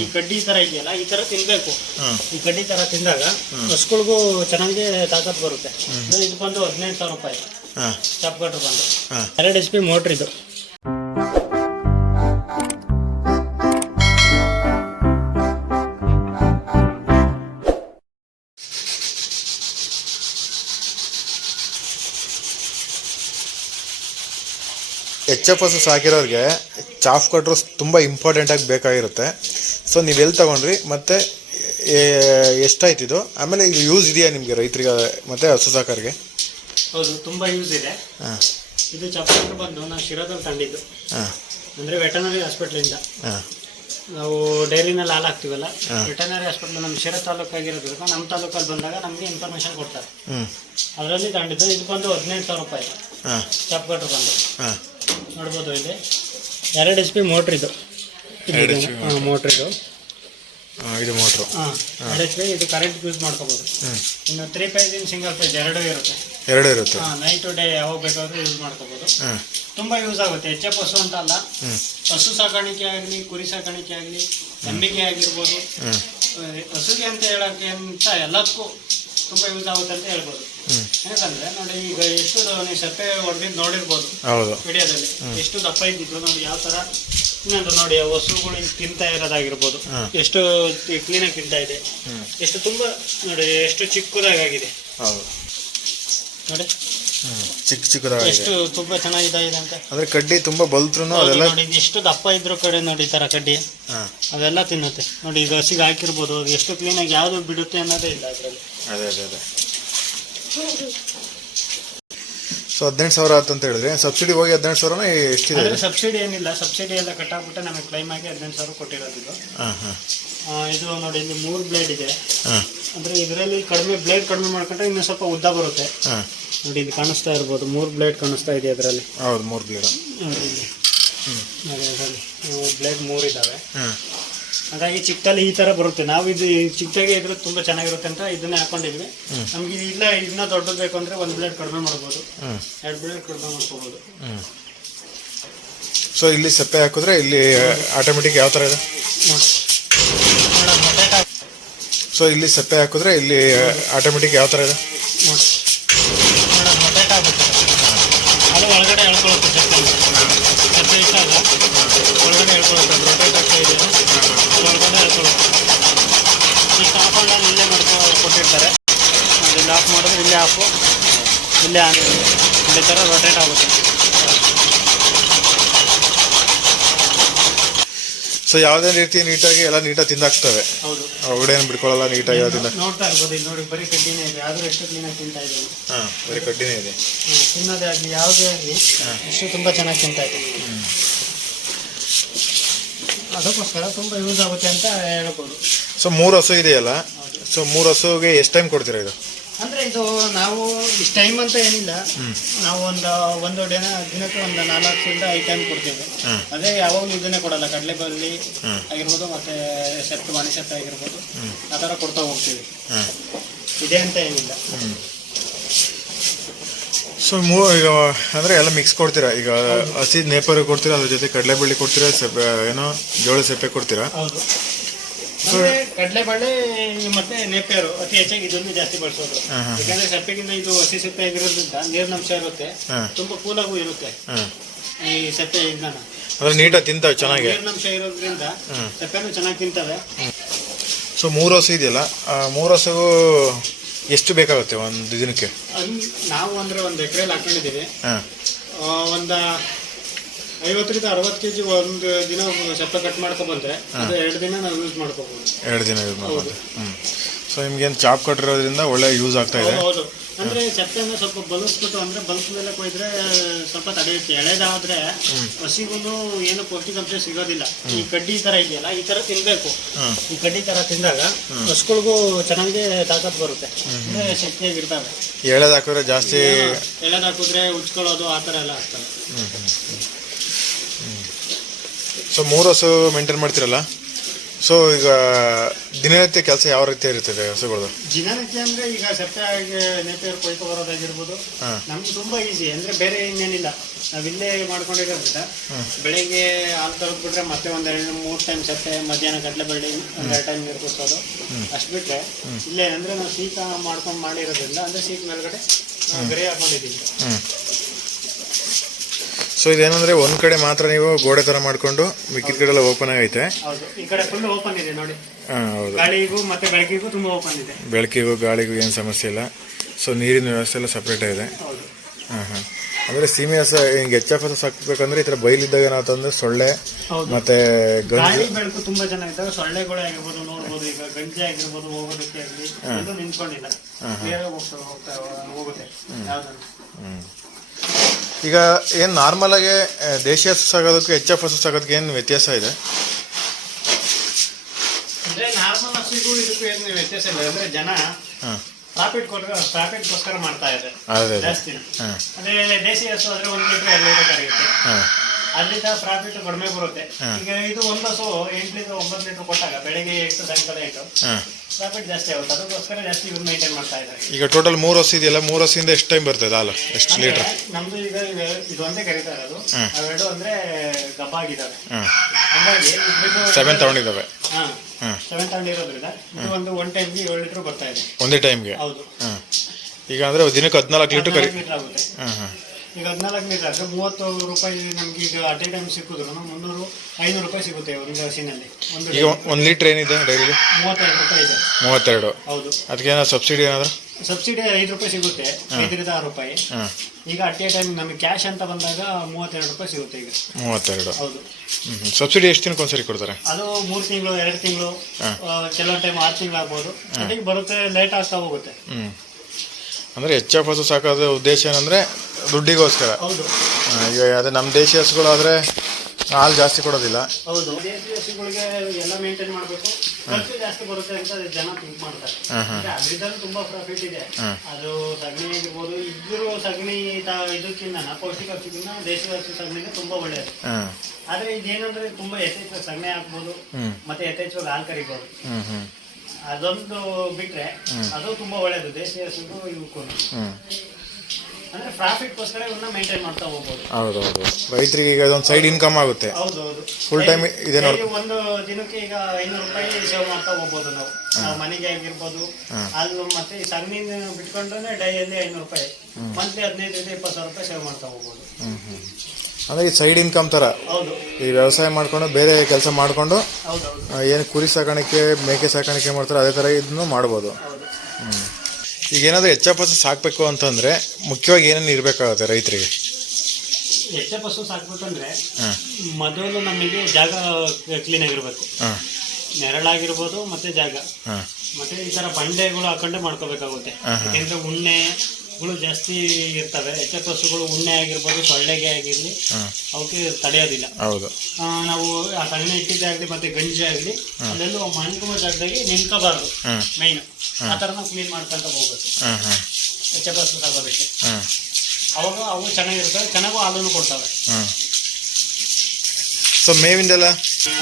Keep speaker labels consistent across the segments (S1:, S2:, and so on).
S1: ಈ ಕಡ್ಡಿ ತರ ಇದೆಯಲ್ಲ ಈ ತರ ತಿನ್ಬೇಕು. ಈ ಕಡ್ಡಿ ತರ ತಿಂದಾಗ ಹಸುಗಳಿಗೂ ಚೆನ್ನಾಗಿ ತಾಕತ್ ಬರುತ್ತೆ. ಇದು ಬಂದು ಹದಿನೈದು ಸಾವಿರ ರೂಪಾಯಿ.
S2: ಹಾ.
S1: ಚಾಪ್ ಕಟ್ರ್ ಬಂದು. ಎರಡು ಎಚ್ ಪಿ ಮೋಟ್ರ್ ಇದು.
S2: ಎಚ್ ಎಫ್ ಎಸ್ ಸಾಕಿರೋರಿಗೆ ಚಾಫ್ ಕಟ್ರು ತುಂಬ ಇಂಪಾರ್ಟೆಂಟಾಗಿ ಬೇಕಾಗಿರುತ್ತೆ. ಸೊ ನೀವು ಎಲ್ಲಿ ತಗೊಂಡ್ರಿ? ಮತ್ತು ಎಷ್ಟಾಯ್ತು ಇದು? ಆಮೇಲೆ ಇದು ಯೂಸ್ ಇದೆಯಾ ನಿಮಗೆ ರೈತರಿಗೆ ಮತ್ತೆ ಹಸು ಸಾಕಾರಿಗೆ
S1: ಹೌದು ತುಂಬಾ ಯೂಸ್ ಇದೆ.
S2: ಹಾಂ.
S1: ಇದು ಚಾಪ್ ಬಂದು ನಾವು ಶಿರಾದಲ್ಲಿ ತಂದಿದ್ದು.
S2: ಹಾಂ.
S1: ಅಂದ್ರೆ ವೆಟನರಿ ಹಾಸ್ಪಿಟ್ಲಿಂದ
S2: ಹಾಂ.
S1: ನಾವು ಡೈರಿನಲ್ಲಿ ಹಾಲು ಹಾಕ್ತೀವಲ್ಲ. ವೆಟನರಿ ಹಾಸ್ಪಿಟ್ಲ್ ನಮ್ಮ ಶಿರಾ ತಾಲೂಕು ಆಗಿರೋದ್ರಿಂದ ನಮ್ಮ ತಾಲೂಕಲ್ಲಿ ಬಂದಾಗ ನಮಗೆ ಇನ್ಫಾರ್ಮೇಶನ್ ಕೊಡ್ತಾರೆ.
S2: ಹ್ಞೂ
S1: ಅದರಲ್ಲಿ ತಗೊಂಡಿದ್ದು ಇದು ಬಂದು ಹದಿನೈದು ಸಾವಿರ ರೂಪಾಯಿ.
S2: ಹಾಂ.
S1: ಚಾಪ್ ಬಂದು.
S2: ಹಾಂ.
S1: ನೋಡ್ಬೋದು ಇಲ್ಲಿ. ಎರಡು ಎಸ್ ಪಿ ಮೋಟ್ರ್ ಇದು. ಮೋಟ್ರ್ ಇದು
S2: ಇದು. ಮೋಟ್ರು
S1: ಇದು ಕರೆಂಟ್ ಯೂಸ್ ಮಾಡ್ಕೋಬೋದು.
S2: ಹ್ಞೂ
S1: ಇನ್ನು ತ್ರೀ ಫೈಸ್ ಇನ್ ಸಿಂಗಲ್ ಫೈಸ್ ಎರಡೂ ಇರುತ್ತೆ.
S2: ಎರಡೂ ಇರುತ್ತೆ.
S1: ನೈಟ್ ಟು ಡೇ ಯಾವಾಗ ಬೇಕಾದ್ರೂ ಯೂಸ್ ಮಾಡ್ಕೋಬೋದು. ತುಂಬಾ ಯೂಸ್ ಆಗುತ್ತೆ. ಎಫ್ ಹಸು ಅಂತ ಅಲ್ಲ. ಹಸು ಸಾಕಾಣಿಕೆ ಆಗಲಿ ಕುರಿ ಸಾಕಾಣಿಕೆ ಆಗಲಿ ಎಮ್ಮಿಗೆ ಆಗಿರ್ಬೋದು. ಹಸುಗೆ ಅಂತ ಹೇಳೋಕ್ಕೆ ಅಂತ ಎಲ್ಲಕ್ಕೂ ತುಂಬಾ ಯೂಸ್ ಆಗುತ್ತೆ ಅಂತ ಹೇಳ್ಬೋದು. ಯಾಕಂದ್ರೆ ನೋಡಿ ಈಗ ಎಷ್ಟು ನೀವು ಸಪ್ಪೆ ಹೊಡೆದಿದ್ದು ನೋಡಿರ್ಬೋದು ವಿಡಿಯೋದಲ್ಲಿ ಎಷ್ಟು ದಪ್ಪ ಇದ್ದಿದ್ದು ನೋಡಿ ಯಾವ ಥರ ಇನ್ನೊಂದು ನೋಡಿ ಆ ಹಸುಗಳು ತಿಂತಾ ಇರೋದಾಗಿರ್ಬೋದು. ಎಷ್ಟು ಕ್ಲೀನಾಗಿ ತಿಂತಾ ಇದೆ. ಎಷ್ಟು ತುಂಬಾ ನೋಡಿ ಎಷ್ಟು ಚಿಕ್ಕದಾಗಿದೆ ನೋಡಿ.
S2: ಚಿಕ್ಕ ಚಿಕ್ಕದಾಗ
S1: ಎಷ್ಟು ತುಂಬಾ ಚೆನ್ನಾಗಿದೆ ಅಂತ.
S2: ಅಂದರೆ ಕಡ್ಡಿ ತುಂಬಾ ಬಲ್ತ್ರು ಅದೆಲ್ಲ
S1: ನೋಡಿ ಎಷ್ಟು ದಪ್ಪ ಇದ್ರು ಕಡೆ ನೋಡಿ ಈ ಥರ ಕಡ್ಡಿ. ಅದೆಲ್ಲ ತಿನ್ನುತ್ತೆ. ನೋಡಿ ಈಗ ಹಸಿಗೆ ಹಾಕಿರ್ಬೋದು. ಎಷ್ಟು ಕ್ಲೀನಾಗಿ ಯಾವುದು ಬಿಡುತ್ತೆ ಅನ್ನೋದೇ ಇಲ್ಲ ಅದರಲ್ಲಿ.
S2: ಅದೇ ಅದೇ ಅದೇ. ಸೊ ಹದಿನೆಂಟು ಸಾವಿರ ಆಯ್ತು ಅಂತ ಹೇಳಿದ್ರೆ. ಸಬ್ಸಿಡಿ ಹೋಗಿ ಹದಿನೆಂಟು ಸಾವಿರ ಎಷ್ಟಿದೆ
S1: ಆದರೆ ಸಬ್ಸಿಡಿ ಏನಿಲ್ಲ. ಸಬ್ಸಿಡಿ ಎಲ್ಲ ಕಟ್ಟಾಕ್ಬಿಟ್ಟೆ ನಮಗೆ ಕ್ಲೈಮ್ ಆಗಿ ಹದಿನೆಂಟು ಸಾವಿರ ಕೊಟ್ಟಿರೋದು ಇದು.
S2: ಹಾಂ ಹಾಂ.
S1: ಆ, ಇದು ನೋಡಿ ಇಲ್ಲಿ ಮೂರು ಬ್ಲೇಡ್ ಇದೆ.
S2: ಹಾಂ.
S1: ಅಂದರೆ ಇದರಲ್ಲಿ ಕಡಿಮೆ ಬ್ಲೇಡ್ ಕಡಿಮೆ ಮಾಡ್ಕೊಂಡ್ರೆ ಇನ್ನೂ ಸ್ವಲ್ಪ ಉದ್ದ ಬರುತ್ತೆ.
S2: ಹಾಂ.
S1: ನೋಡಿ ಇಲ್ಲಿ ಕಾಣಿಸ್ತಾ ಇರ್ಬೋದು. ಮೂರು ಬ್ಲೇಡ್ ಕಾಣಿಸ್ತಾ ಇದೆ ಅದರಲ್ಲಿ.
S2: ಹೌದು ಮೂರು ಬ್ಲೇಡ್
S1: ನೋಡಿ ಇಲ್ಲಿ.
S2: ಹ್ಞೂ
S1: ನೋಡಿ ಅದರಲ್ಲಿ. ಬ್ಲೇಡ್ ಮೂರು ಇದ್ದಾವೆ
S2: ಹಾಂ.
S1: ಹಾಗಾಗಿ ಚಿಕ್ಕದಲ್ಲಿ ಈ ತರ ಬರುತ್ತೆ. ನಾವು ಇದು ಚಿಕ್ಕದಾಗೆ ಇದ್ರೆ ತುಂಬಾ ಚೆನ್ನಾಗಿರುತ್ತೆ ಅಂತ ಇದನ್ನೇ ಹಾಕೊಂಡಿದ್ವಿ. ನಮ್ಗೆ ಇಲ್ಲ ಇದನ್ನ ದೊಡ್ಡದು ಬೇಕು ಅಂದ್ರೆ ಒಂದು ಬ್ಲೇಡ್ ಕಡಿಮೆ ಮಾಡ್ಬೋದು. ಎರಡು ಬ್ಲೇಡ್ ಕಡಿಮೆ
S2: ಮಾಡ್ಕೋಬಹುದು ಸೊ ಇಲ್ಲಿ ಸಪ್ಪೆ ಹಾಕಿದ್ರೆ ಇಲ್ಲಿ ಆಟೋಮೆಟಿಕ್ ಯಾವ ತರ ಇದೆ? ಸೊ ಇಲ್ಲಿ ಸಪ್ಪೆ ಹಾಕಿದ್ರೆ ಇಲ್ಲಿ ಆಟೋಮೆಟಿಕ್ ಯಾವ ತರ ಇದೆ
S1: ಮೇಡಮ್ ಮೊಟ್ಟೆ ಆಗುತ್ತೆ ಅದು ಒಳಗಡೆ ಎಳ್ಕೊಳ್ಳುತ್ತೆ ಚಪ್ಪಲಿ ಚಪ್ಪಲಿ ಇಟ್ಟಾಗ ಒಳಗಡೆ ಎಳ್ಕೊಳ್ಳುತ್ತೆ ರೊಟೇಟ್ ಆಗ್ತಾ ಇದೆ ಅದು ಒಳಗಡೆ ಎಳ್ಕೊಳ್ಳುತ್ತೆ ಇಷ್ಟು ಆಫ್ ಆನ್ ಆನ್ ಇಲ್ಲೇ ಮಾಡ್ಕೊ ಕೊಟ್ಟಿರ್ತಾರೆ ಅದು ಇಲ್ಲಿ ಆಫ್ ಮಾಡಿದ್ರೆ ಇಲ್ಲೇ ಆಫು ಇಲ್ಲೇ ಆನ್ ಇದೇ ಥರ ರೊಟೇಟ್ ಆಗುತ್ತೆ.
S2: ಸೊ ಯಾವುದೇ ರೀತಿ ನೀಟಾಗಿ ಎಲ್ಲ ನೀಟಾಗಿ ತಿಂದಾಕ್ತವೆ
S1: ಹೌದು.
S2: ಒಳಗಡೆ ಏನು ಬಿಡ್ಕೊಳ್ಳಲ್ಲ ನೀಟಾಗಿ ಅದರಿಂದ
S1: ನೋಡ್ತಾ ಇರ್ಬೋದು ಇಲ್ಲಿ ನೋಡಿ ಬರೀ ಕಡ್ಡಿನೇ ಇದೆ. ಆದರೂ ಎಷ್ಟು ಕ್ಲೀನಾಗಿ ತಿಂತಾ ಇದೆ
S2: ಹಾಂ ಬರೀ ಕಡ್ಡಿನೇ ಇದೆ.
S1: ತಿನ್ನೋದೇ ಆಗಲಿ ಯಾವುದೇ ಆಗಲಿ ಇಷ್ಟು ತುಂಬ ಚೆನ್ನಾಗಿ ತಿಂತಾ ಇದೆ ಅದಕ್ಕೋಸ್ಕರ ತುಂಬ ಯೂಸ್ ಆಗುತ್ತೆ ಅಂತ ಹೇಳ್ಬೋದು.
S2: ಸೊ ಮೂರು ಹಸು ಇದೆಯಲ್ಲ? ಸೊ ಮೂರು ಹಸುಗೆ ಎಷ್ಟು ಟೈಮ್ ಕೊಡ್ತೀರಾ ಇದು?
S1: ಇದು ನಾವು ಇಷ್ಟು ಟೈಮ್ ಅಂತ ಏನಿಲ್ಲ. ನಾವು ಒಂದು ಒಂದು ದಿನ ದಿನಕ್ಕೆ ಒಂದು ನಾಲ್ಕರಿಂದ ಐದು ಟೈಮ್ ಕೊಡ್ತೀವಿ ಅದೇ ಯಾವಾಗಲೂ ಇದನ್ನೇ ಕೊಡಲ್ಲ. ಕಡಲೆಬಲ್ಲಿ
S2: ಬಲ್ಲಿ
S1: ಆಗಿರ್ಬೋದು ಮತ್ತೆ ಸೆತ್ತು ಆಗಿರ್ಬೋದು
S2: ಹ್ಮ್.
S1: ಆ ಥರ ಕೊಡ್ತಾ ಹೋಗ್ತೀವಿ. ಇದೆ ಅಂತ ಏನಿಲ್ಲ.
S2: ಸೊ ಮೂ ಈಗ ಅಂದರೆ ಎಲ್ಲ ಮಿಕ್ಸ್ ಕೊಡ್ತೀರಾ? ಈಗ ಹಸಿ ನೇಪರು ಕೊಡ್ತೀರಾ? ಅದ್ರ ಜೊತೆ ಕಡಲೆಬೇಳೆ ಕೊಡ್ತೀರಾ? ಸೆಪ್ಪೆ ಏನೋ ಜೋಳ ಸೆಪ್ಪೆ ಕೊಡ್ತೀರಾ?
S1: ಕಡಲೆಬೇಳೆ ಮತ್ತೆ ನೇಪೇರು ಅತಿ ಹೆಚ್ಚಾಗಿ ಇದನ್ನು ಜಾಸ್ತಿ ಬಳಸೋದು. ಯಾಕಂದ್ರೆ ಸಪ್ಪೆಗಿಂತ ಇದು ಹಸಿ ಸೆಪ್ಪೆ ಆಗಿರೋದ್ರಿಂದ ನೀರಿನಂಶ ಇರುತ್ತೆ
S2: ಹಾಂ.
S1: ತುಂಬಾ ಕೂಲಾಗೂ ಇರುತ್ತೆ ಈ ಸಪ್ಪೆ ಇದನ್ನ
S2: ಅಂದರೆ ನೀಟಾಗಿ ತಿಂತಾವೆ ಚೆನ್ನಾಗಿ.
S1: ನೀರಿನಂಶ ಇರೋದ್ರಿಂದ ಸಪ್ಪೆನೂ ಚೆನ್ನಾಗಿ ತಿಂತವೆ.
S2: ಸೊ ಮೂರು ಹಸು ಇದೆಯಲ್ಲ ಆ ಮೂರು ಹಸುಗೂ ಎಷ್ಟು ಬೇಕಾಗುತ್ತೆ ಒಂದು ದಿನಕ್ಕೆ?
S1: ನಾವು ಅಂದ್ರೆ ಒಂದು ಎಕರೆ ಹಾಕೊಂಡಿದ್ದೀವಿ. ಒಂದ ಐವತ್ತರಿಂದ ಅರವತ್ತು ಕೆ ಜಿ ಒಂದು ದಿನ ಚಪ್ಪ ಕಟ್ ಮಾಡ್ಕೊಬಂದ್ರೆ ಅದು ಎರಡು ದಿನ ನಾವು ಯೂಸ್ ಮಾಡ್ಕೋಬಹುದು
S2: ಎರಡು ದಿನ ಯೂಸ್ ಮಾಡ್ಬೋದು ಹ್ಞೂ ಸೊ ನಿಮ್ಗೇನು ಚಾಪ್ ಕಟ್ಟಿರೋದ್ರಿಂದ ಒಳ್ಳೆ ಯೂಸ್ ಆಗ್ತಾ ಇದೆ?
S1: ಹೌದು ಅಂದ್ರೆ ಚಪ್ಪೆನ ಸ್ವಲ್ಪ ಬಲಸ್ಬಿಟ್ಟು ಅಂದ್ರೆ ಬಲ್ಸ್ ಮೇಲೆ ಕೊಯ್ದ್ರೆ ಸ್ವಲ್ಪ ತಡೆಯುತ್ತೆ. ಎಳೆದಾದ್ರೆ ಹಸಿಗೂ ಏನು ಪೌಷ್ಟಿಕಾಂಶ ಸಿಗೋದಿಲ್ಲ. ಈ ಕಡ್ಡಿ ತರ ಇದೆಯಲ್ಲ ಈ ತರ ತಿನ್ಬೇಕು. ಈ ಕಡ್ಡಿ ತರ ತಿಂದಾಗ ಹಸುಗಳಿಗೂ ಚೆನ್ನಾಗಿ ತಾಕತ್ ಬರುತ್ತೆ. ಅಂದ್ರೆ ಶಕ್ತಿಯಾಗಿರ್ತವೆ.
S2: ಎಳೆದು ಹಾಕಿದ್ರೆ ಜಾಸ್ತಿ
S1: ಎಳೆದಾಕಿದ್ರೆ ಉಚ್ಕೊಳ್ಳೋದು ಆ ತರ ಎಲ್ಲ ಆಗ್ತವೆ
S2: ಸೊ ಮೂರು ಹಸು ಮೇಂಟೈನ್ ಮಾಡ್ತಿರಲ್ಲ? ಸೊ ಈಗ ದಿನನಿತ್ಯ ಕೆಲಸ ಯಾವ ರೀತಿ ಇರ್ತದೆ ಹಸುಗಳದು?
S1: ದಿನನಿತ್ಯ ಅಂದ್ರೆ ಈಗ ಸೆಪ್ಟಾಗಿ ನೇಪಿಯರ್ ಕೊಯ್ತು ಬರೋದಾಗಿರ್ಬೋದು. ನಮ್ಗೆ ತುಂಬಾ ಈಸಿ ಅಂದ್ರೆ ಬೇರೆ ಇನ್ನೇನಿಲ್ಲ. ನಾವ್ ಇಲ್ಲೇ ಮಾಡ್ಕೊಂಡಿರೋದ್ರಿಂದ ಬೆಳಿಗ್ಗೆ ಹಾಲು ಕರೆದ್ಬಿಟ್ರೆ ಮತ್ತೆ ಒಂದೆರಡು ಎರಡು ಮೂರು ಟೈಮ್ ಸತ್ತೆ ಮಧ್ಯಾಹ್ನ ಕಡಲೆ ಬೆಳ್ಳಿ ಒಂದೆರಡು ಎರಡು ಟೈಮ್ ನೀರು ಕುಡಿಸೋದು. ಅಷ್ಟು ಬಿಟ್ರೆ ಇಲ್ಲೇ ಅಂದ್ರೆ ನಾವು ಶೀತ ಮಾಡ್ಕೊಂಡು ಮಾಡಿರೋದ್ರಿಂದ ಅಂದ್ರೆ ಶೀತ ಮೇಲ್ಗಡೆ ಗರಿ ಹಾಕೊಂಡಿದ್ದೀವಿ.
S2: ಸೊ ಇದೇನಂದ್ರೆ ಒಂದ್ ಕಡೆ ಮಾತ್ರ ನೀವು ಗೋಡೆ ತರ ಮಾಡ್ಕೊಂಡು ಮಿಕ್ಕಿದ ಕಡೆ ಎಲ್ಲ ಓಪನ್ ಆಗೈತೆ.
S1: ಹೌದು. ಈ ಕಡೆ ಫುಲ್ ಓಪನ್ ಇದೆ ನೋಡಿ.
S2: ಹಾಂ ಹೌದು.
S1: ಗಾಳಿಗೂ ಮತ್ತೆ ಬೆಳಕಿಗೂ ತುಂಬಾ ಓಪನ್ ಇದೆ.
S2: ಬೆಳಕಿಗೂ ಗಾಳಿಗೂ ಏನು ಸಮಸ್ಯೆ ಇಲ್ಲ. ಸೊ ನೀರಿನ ವ್ಯವಸ್ಥೆ ಎಲ್ಲ ಸಪ್ರೇಟ್ ಆಗಿದೆ.
S1: ಹೌದು.
S2: ಹಾಂ ಹಾಂ. ಅಂದರೆ ಸೀಮೆ ಹಸ ಹಿಂಗೆ ಎಚ್ ಎಫ್ ಎಸ್ ಸಾಕ್ಬೇಕಂದ್ರೆ ಈ ಥರ ಬೈಲಿದ್ದಾಗ ಏನಾಯ್ತಂದ್ರೆ ಸೊಳ್ಳೆ
S1: ಹೌದು.
S2: ಮತ್ತೆ ಗಂಜಿ
S1: ಗಾಳಿ ಬೆಳಕು ತುಂಬಾ ಚೆನ್ನಾಗಿದ್ದಾವೆ ಸೊಳ್ಳೆಗಳು ಆಗಿರ್ಬೋದು ನೋಡ್ಬೋದು. ಈಗ ಗಂಜಿ ಆಗಿರ್ಬೋದು ಹೋಗೋದಕ್ಕೆ ಆಗಲಿ ಇದು ನಿಂತ್ಕೊಂಡಿಲ್ಲ. ಬೇರೆ ಹೋಗ್ತಾ ಹೋಗ್ತಾ ಹೋಗುತ್ತೆ. ಯಾವ್ದನ್ನು.
S2: ಹ್ಮ್. ಈಗ ಏನು ನಾರ್ಮಲ್ ಆಗಿ ಆ, ದೇಶೀಯ ಹಸು ಸಾಗೋದಕ್ಕೂ ಎಚ್ ಎಫ್ ಹಸು ಸಾಗೋದಕ್ಕೆ ಏನು ವ್ಯತ್ಯಾಸ ಇದೆ?
S1: ಅಂದ್ರೆ ನಾರ್ಮಲ್ ಹಸಿಗೂ ಇದಕ್ಕೂ ಏನು ವ್ಯತ್ಯಾಸ ಇಲ್ಲ. ಅಂದ್ರೆ ಜನ ಪ್ರಾಫಿಟ್ ಪ್ರಾಫಿಟ್ಗೋಸ್ಕರ ಮಾಡ್ತಾ ಇದೆ ಜಾಸ್ತಿ. ಅದೇ ದೇಸಿ ಹಸು ಆದರೆ ಒಂದ್ ಲೀಟರ್ ಎರಡು ಲೀಟರ್ ಕರೆಯುತ್ತೆ
S2: ಹಾಂ.
S1: ಅಲ್ಲಿಂದ ಪ್ರಾಫಿಟ್ ಕಡಿಮೆ ಬರುತ್ತೆ. ಈಗ ಇದು ಒಂದು ಹಸು ಎಂಟರಿಂದ ಲೀಟರ್ ಒಂಬತ್ತು ಲೀಟರ್ ಕೊಟ್ಟಾಗ ಬೆಳಿಗ್ಗೆ ಎಷ್ಟು ಸಾಯಂಕಾಲ
S2: ಇತ್ತು
S1: ಪ್ರಾಫಿಟ್ ಜಾಸ್ತಿ ಆಗುತ್ತೆ. ಅದಕ್ಕೋಸ್ಕರ ಜಾಸ್ತಿ ಇವ್ರು ಮೇಂಟೈನ್ ಮಾಡ್ತಾ ಇದ್ದಾರೆ.
S2: ಈಗ ಟೋಟಲ್ ಮೂರು ಹಸು ಇದೆಯಲ್ಲ ಮೂರು ಹಸಿಂದ ಎಷ್ಟು ಟೈಮ್ ಬರ್ತದೆ ಹಾಲು? ಎಷ್ಟು ಲೀಟರ್?
S1: ನಮ್ದು ಈಗ ಇದು ಒಂದೇ ಕರೀತಾ ಇರೋದು.
S2: ಎರಡು
S1: ಅವೆರಡು ಅಂದ್ರೆ ಗಬ್ಬ ಆಗಿದಾವೆ
S2: ಹಾಂ.
S1: ಹಂಗಾಗಿ
S2: ಸೆವೆನ್ ತಗೊಂಡಿದ್ದಾವೆ.
S1: ಸೆವೆನ್ ತಗೊಂಡಿರೋದ್ರಿಂದ ಇದು ಒಂದು ಒನ್ ಟೈಮ್ಗೆ ಏಳು ಲೀಟರ್ ಬರ್ತಾ ಇದೆ.
S2: ಒಂದೇ ಟೈಮ್ಗೆ
S1: ಹೌದು.
S2: ಈಗ ಅಂದ್ರೆ ದಿನಕ್ಕೆ ಹದಿನಾಲ್ಕು ಲೀಟರ್ ಕರಿ ಹಾಂ ಹಾಂ.
S1: ಈಗ ಹದಿನಾಲ್ಕು ಲೀಟರ್ ಆದ್ರೆ ಮೂವತ್ತು ರೂಪಾಯಿ ನಮ್ಗೆ ಈಗ ಅಟ್ ಎ ಟೈಮ್ ಸಿಕ್ಕಿದ್ರು. ಮುನ್ನೂರು ಐನೂರು ರೂಪಾಯಿ ಸಿಗುತ್ತೆ ಒಂದು ಹಸಿನಲ್ಲಿ ಒಂದು
S2: ಈಗ ಒಂದು ಲೀಟ್ರ್ ಏನಿದೆ ಡೈಲಿ?
S1: ಮೂವತ್ತೆರಡು ರೂಪಾಯಿ ಇದೆ.
S2: ಮೂವತ್ತೆರಡು.
S1: ಹೌದು.
S2: ಅದಕ್ಕೆ ಏನಾದ್ರು ಸಬ್ಸಿಡಿ ಏನಾದ್ರು?
S1: ಸಬ್ಸಿಡಿ ಐದು ರೂಪಾಯಿ ಸಿಗುತ್ತೆ. ಐದರಿಂದ ಆರು ರೂಪಾಯಿ. ಈಗ ಅಟ್ ಎ ಟೈಮ್ ನಮಗೆ ಕ್ಯಾಶ್ ಅಂತ ಬಂದಾಗ ಮೂವತ್ತೆರಡು ರೂಪಾಯಿ ಸಿಗುತ್ತೆ ಈಗ.
S2: ಮೂವತ್ತೆರಡು.
S1: ಹೌದು.
S2: ಸಬ್ಸಿಡಿ ಎಷ್ಟು ದಿನಕ್ಕೆ ಒಂದ್ಸರಿ ಕೊಡ್ತಾರೆ?
S1: ಅದು ಮೂರು ತಿಂಗಳು ಎರಡು ತಿಂಗಳು. ಕೆಲವೊಂದು ಟೈಮ್ ಆರು ತಿಂಗಳು ಆಗ್ಬೋದು. ಅದಕ್ಕೆ ಬರುತ್ತೆ ಲೇಟ್ ಆಗ್ತಾ ಹೋಗುತ್ತೆ.
S2: ಅಂದ್ರೆ ಅಂದರೆ ಎಫ್ ಹಸು ಸಾಕೋದು ಉದ್ದೇಶ ಏನಂದರೆ ದುಡ್ಡಿಗೋಸ್ಕರ.
S1: ಹೌದು.
S2: ಈಗ ಅದೇ ನಮ್ಮ ದೇಶಿ ಹಸುಗಳು ಆದರೆ ಹಾಲು ಜಾಸ್ತಿ ಕೊಡೋದಿಲ್ಲ.
S1: ಹೌದು. ದೇಸಿ ಹಸುಗಳಿಗೆ ಎಲ್ಲ ಮೇಂಟೈನ್ ಮಾಡಬೇಕು. ಖರ್ಚು ಜಾಸ್ತಿ ಬರುತ್ತೆ ಅಂತ ಜನ ಥಿಂಕ್ ಮಾಡ್ತಾರೆ. ಅದ್ರಿಂದ ತುಂಬಾ ಪ್ರಾಫಿಟ್ ಇದೆ. ಅದು ಸಗಣಿ ಆಗಿರ್ಬೋದು ಇದ್ರೂ ಸಗಣಿ ಇದಕ್ಕಿಂತ ಇದಕ್ಕಿಂತ ಪೌಷ್ಟಿಕಾಂಶಕ್ಕಿಂತ ದೇಶಿ ಹಸು ಸಗಣಿಗೆ ತುಂಬಾ ಒಳ್ಳೆಯದು ಆದ್ರೆ ಇದೇನಂದ್ರೆ ತುಂಬಾ ಯಥೇಚ್ಛವಾಗಿ ಸಗಣಿ ಹಾಕ್ಬೋದು ಮತ್ತೆ ಯಥೇಚ್ಛವಾಗಿ ಹಾಲು ಕರಿಬೋದು. ಅದೊಂದು ಬಿಟ್ರೆ ಅದು ತುಂಬಾ ಒಳ್ಳೆಯದು ದೇಶೀಯ ಹಸುಗೂ ಇವಕ್ಕೂ ಅಂದ್ರೆ ಪ್ರಾಫಿಟ್ಗೋಸ್ಕರ ಇವನ್ನ ಮೇಂಟೈನ್ ಮಾಡ್ತಾ ಹೋಗ್ಬೋದು.
S2: ಹೌದು ಹೌದು ರೈತರಿಗೆ ಈಗ ಅದೊಂದು ಸೈಡ್ ಇನ್ಕಮ್ ಆಗುತ್ತೆ.
S1: ಹೌದು ಹೌದು
S2: Full time ಇದೆ ನೋಡಿ.
S1: ಡೈಲಿ ಒಂದು ದಿನಕ್ಕೆ ಈಗ ಐನೂರು ರೂಪಾಯಿ ಸೇವ್ ಮಾಡ್ತಾ ಹೋಗ್ಬೋದು ನಾವು. ನಾವು ಮನೆಗೆ ಆಗಿರ್ಬೋದು. ಅಲ್ಲಿ ಮತ್ತೆ ಈ ಸಗಣಿನ ಬಿಟ್ಕೊಂಡ್ರೆ ಡೈಲಿ ಐನೂರು ರೂಪಾಯಿ. ಮಂತ್ಲಿ ಹದಿನೈದರಿಂದ ಇಪ್ಪತ್ತು ಸಾವಿರ ರೂಪಾಯಿ ಸೇವ್ ಮಾಡ್ತಾ ಹೋಗ್ಬೋದು.
S2: ಹ್ಞೂ ಹ್ಞೂ ಅಂದರೆ ಈ ಸೈಡ್ ಇನ್ಕಮ್ ಥರ
S1: ಹೌದು.
S2: ಈ ವ್ಯವಸಾಯ ಮಾಡಿಕೊಂಡು ಬೇರೆ ಕೆಲಸ ಮಾಡಿಕೊಂಡು
S1: ಹೌದು ಹೌದು
S2: ಏನು ಕುರಿ ಸಾಕಾಣಿಕೆ ಮೇಕೆ ಸಾಕಾಣಿಕೆ ಮಾಡ್ತಾರೆ ಅದೇ ಥರ ಇದನ್ನು ಮಾಡ್ಬೋದು.
S1: ಹೌದು.
S2: ಈಗ ಏನಾದರೂ ಹೆಚ್ಚ ಹಸು ಸಾಕಬೇಕು ಅಂತಂದರೆ ಮುಖ್ಯವಾಗಿ ಏನೇನು ಇರಬೇಕಾಗುತ್ತೆ ರೈತರಿಗೆ?
S1: ಹೆಚ್ಚ ಫಸಲು ಸಾಕ್ಬೇಕಂದ್ರೆ
S2: ಹಾಂ.
S1: ಮೊದಲು ನಮಗೆ ಜಾಗ ಕ್ಲೀನ್ ಆಗಿರ್ಬೇಕು. ನೆರಳಾಗಿರ್ಬೋದು ಮತ್ತೆ ಜಾಗ. ಮತ್ತೆ ಈ ತರ ಬಂಡೆಗಳು ಹಾಕೊಂಡೆ ಮಾಡ್ಕೋಬೇಕಾಗುತ್ತೆ.
S2: ಯಾಕೆಂದ್ರೆ ಹಾ.
S1: ಉಣ್ಣೆಗಳು ಜಾಸ್ತಿ ಇರ್ತವೆ. ಎಚ್ಚ ಪಶುಗಳು ಉಣ್ಣೆ ಆಗಿರ್ಬೋದು ಸೊಳ್ಳೆಗೆ ಆಗಿರಲಿ ಅವಕ್ಕೆ ತಡೆಯೋದಿಲ್ಲ.
S2: ಹೌದು.
S1: ನಾವು ಆ ಸಣ್ಣ ಇಟ್ಟಿದ್ದೆ ಆಗಲಿ ಮತ್ತೆ ಗಂಜಿ ಆಗಲಿ ಅಲ್ಲೆಲ್ಲೂ ಮಣ್ಕುಮ ಜಾಗದಾಗಿ ನಿಂತ್ಕೋಬಾರ್ದು ಮೈನ್. ಆ ಥರ ನಾವು ಕ್ಲೀನ್ ಮಾಡ್ಕೊಂತ ಹೋಗ್ಬೇಕು. ಎಚ್ಚ ಪಶು ಸಾಕೋದಕ್ಕೆ
S2: ಹಾಂ.
S1: ಅವಾಗ ಅವು ಚೆನ್ನಾಗಿರ್ತವೆ ಚೆನ್ನಾಗೂ ಹಾಲನ್ನು ಕೊಡ್ತವೆ.
S2: ಸೊ ಮೇವಿಂದೆಲ್ಲ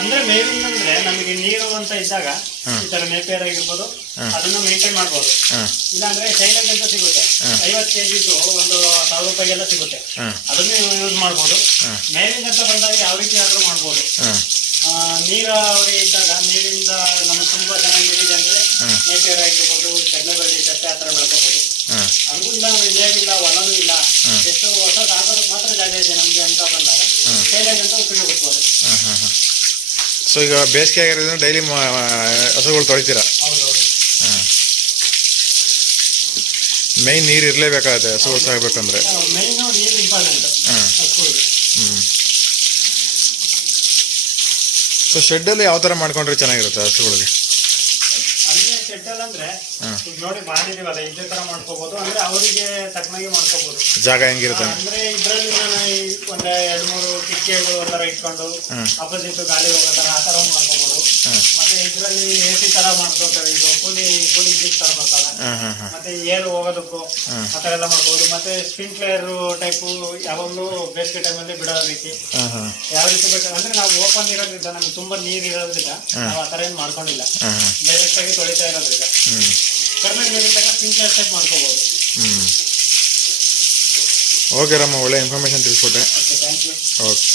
S1: ಅಂದ್ರೆ ಮೇವಿನ ಅಂದ್ರೆ ನಮಗೆ ನೀರು ಅಂತ ಇದ್ದಾಗ ಈ ತರ ಮೇಪೇರ್ ಆಗಿರ್ಬೋದು. ಅದನ್ನ ಮೇಂಟೈನ್ ಮಾಡ್ಬೋದು.
S2: ಇಲ್ಲ
S1: ಇಲ್ಲಾಂದ್ರೆ ಶೈಲೇಜ್ ಅಂತ ಸಿಗುತ್ತೆ. ಐವತ್ತು ಕೆಜಿದು ಒಂದು ಸಾವಿರ ರೂಪಾಯಿಗೆಲ್ಲ ಸಿಗುತ್ತೆ. ಅದನ್ನ ಯೂಸ್ ಮಾಡ್ಬೋದು. ಮೇವಿಂಗ್ ಅಂತ ಬಂದಾಗ ಯಾವ ರೀತಿ ಆದ್ರೂ ಮಾಡ್ಬೋದು. ಆ, ನೀರಾವರಿ ಇದ್ದಾಗ ನೀರಿಂದ ನಮಗೆ ತುಂಬಾ ನೀರಿದೆ ಅಂದ್ರೆ ಮೇಪೇರ್ ಆಗಿರ್ಬೋದು ಕಡಲೆಬಳ್ಳಿ ಸತ್ತೆ ಆತರ ಥರ ಬೆಳ್ಕೋಬೋದು
S2: ಹಾಂ.
S1: ಹಂಗೂ ಇಲ್ಲ ಮೇವಿಲ್ಲ ಹೊಲನೂ ಇಲ್ಲ. ಎಷ್ಟು ಹೊಸ ಸಾಕೋದಕ್ಕೆ ಮಾತ್ರ ಜಾಗ ಇದೆ ನಮ್ಗೆ ಅಂತ ಬಂದಾಗ ಶೈಲೇಜ್ ಅಂತ ಉಪಯೋಗಿಸ್ಬೋದು.
S2: ಸೊ ಈಗ ಬೇಸಿಗೆ ಆಗಿರೋದ್ರಿಂದ ಡೈಲಿ ಹಸುಗಳು ತೊಳಿತೀರಾ? ಹಾಂ. ಮೇಯ್ನ್ ನೀರು ಇರಲೇಬೇಕಾಗುತ್ತೆ ಹಸುಗಳು ಸಾಗಬೇಕಂದ್ರೆ ಹಾಂ ಹ್ಞೂ ಸೊ ಶೆಡ್ಡಲ್ಲಿ ಯಾವ ಥರ ಮಾಡ್ಕೊಂಡ್ರೆ ಚೆನ್ನಾಗಿರುತ್ತೆ ಹಸುಗಳಿಗೆ?
S1: ಶೆಡ್ಡಲ್ ಅಂದ್ರೆ ಈಗ ನೋಡಿ ಮಾಡಿದೀವಲ್ಲ ಇದೇ ತರ ಮಾಡ್ಕೋಬಹುದು ಅಂದ್ರೆ ಅವರಿಗೆ ತಕ್ಕನಾಗಿ ಮಾಡ್ಕೋಬಹುದು
S2: ಜಾಗ ಹೆಂಗಿರುತ್ತೆ?
S1: ಅಂದ್ರೆ ಇದ್ರಲ್ಲಿ ನಾನು ಈ ಒಂದ್ ಎರಡ್ ಮೂರು ಕಿಟಕಿಗಳು ತರ ಇಟ್ಕೊಂಡು. ಅಪೋಸಿಟ್ ಗಾಳಿ ಹೋಗೋ ತರ ಆ ತರ ಮಾಡ್ಕೋಬಹುದು ಮತ್ತೆ ಇದರಲ್ಲಿ ಎ ಸಿ ತರ ಮಾಡ್ಕೊತಾರೆ. ಇದು ಕೂಲಿ ಕೂಲಿ ಪೀಸ್ ತರ
S2: ಹಾಂ
S1: ಮತ್ತೆ ಏರ್ ಹೋಗೋದಕ್ಕೂ ಆ ಥರ ಎಲ್ಲ ಮಾಡ್ಬೋದು. ಮತ್ತೆ ಸ್ಪ್ರಿಂಕ್ಲರ್ ಟೈಪು ಯಾವಾಗಲೂ ಬೇಸಿಗೆ ಟೈಮಲ್ಲಿ ಬಿಡೋ ರೀತಿ. ಯಾವ ರೀತಿ ಬೇಕಾದ್ರೆ ಅಂದ್ರೆ ನಾವು ಓಪನ್ ಇರೋದ್ರಿಂದ ನಮ್ಗೆ ತುಂಬಾ ನೀರು ಇರೋದ್ರಿಂದ ನಾವು ಆ ಥರ ಏನು ಮಾಡ್ಕೊಂಡಿಲ್ಲ. ಡೈರೆಕ್ಟ್ ಆಗಿ ತೊಳಿತಾ ಇರೋದ್ರಿಂದ. ಕಡಿಮೆ ನೀರಿದ್ದಾಗ ಸ್ಪ್ರಿಂಕ್ಲರ್ ಟೈಪ್ ಮಾಡ್ಕೋಬಹುದು
S2: ಓಕೆ ರಮ್ಮ ಒಳ್ಳೆ information ತಿಳ್ಕೊಟ್ಟೆ.
S1: Okay thank you
S2: okay.